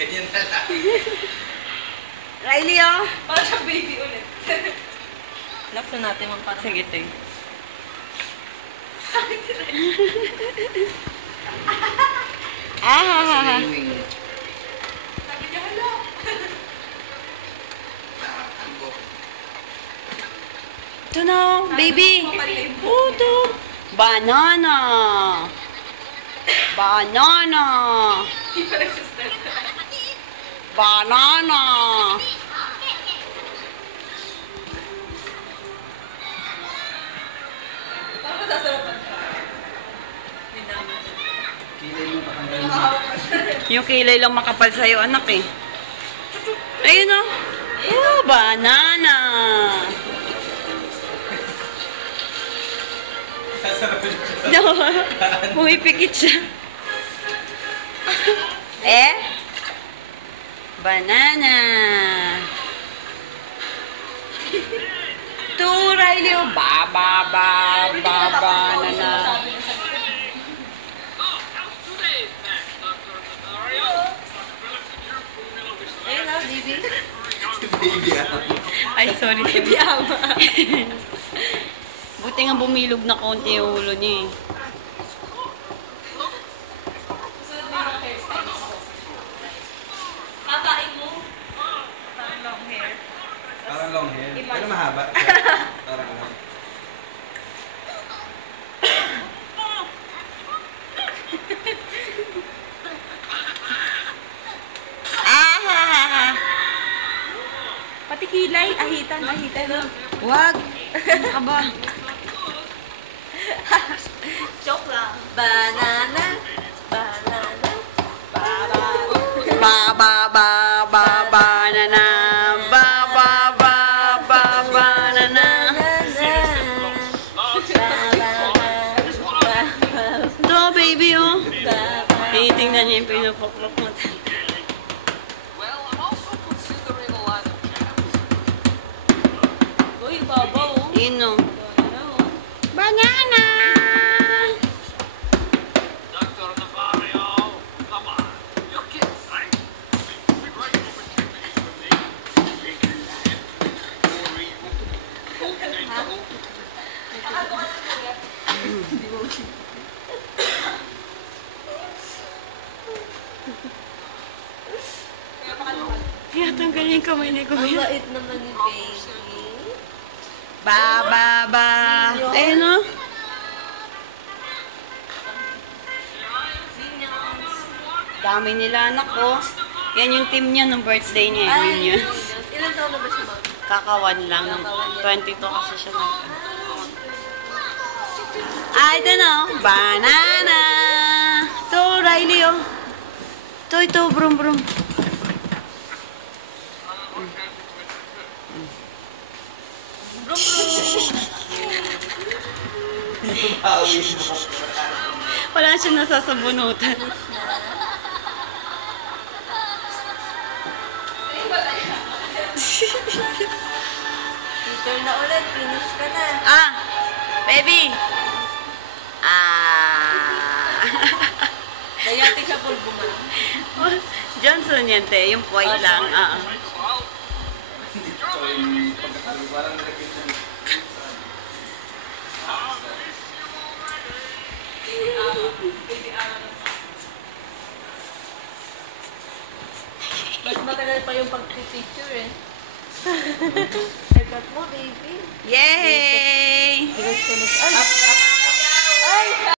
Ganyan na lang. Riley, oh. Parang siyang baby ulit. Lock na natin mga parang. Sige, sige. Swimming. Sabi niya, hello. Ito na, baby. Oh, ito. Banana. Banana. Hindi pa nagsistand. Banana. Parang masasarapan ka. Hindi naman. Kilay mo patanggal mo. Nakahawak ka siya. Yung kilay lang makapal sa'yo, anak eh. Ayun oh. Oh, banana. No, pumipikit siya. Eh? Banana. To Riley, oh. Banana. Ayun na, baby. Baby ako. Ay, sorry. Baby ama. Buti nga bumilog na konti yung ulo niya eh. Susunod mo yung hairstyle mo. Katain mo. Parang long hair. Parang long hair. Pero mahaba. Parang long. Ah! Pati kilay, ahitan. Wag! Ano ka ba? Joke lang. Banana. Banana. Banana. Banana. Ito, baby, oh. Tingnan niya yung pinupoklok mo. Uy, babaw. Yun, oh. Banana! Kaya tanggalin yung kamay ni Ang Kuya. bait naman ni baby. Ayun, oh. Minions. Dami nila, anak, oh. Yan yung team niya nung birthday niya, Ay, Minions. ilan taon na ba siya, ma'am? Kakawan lang. 22 kasi siya nag... Ah, ito na, oh. Banana! Ito, Riley, oh. Ito, brum. Bawi mo. Wala siya nasasabunutan. Teacher na ulit. Finish ka na. Ah! Baby! Ah! Dayati siya pulbo, ma'am. Johnson yan, te. Yung white lang. Ah. So, yung pagkakalo, parang nalagyan ng... Mas matagal pa yung pag-picture eh. Ikat mo, baby. Yay!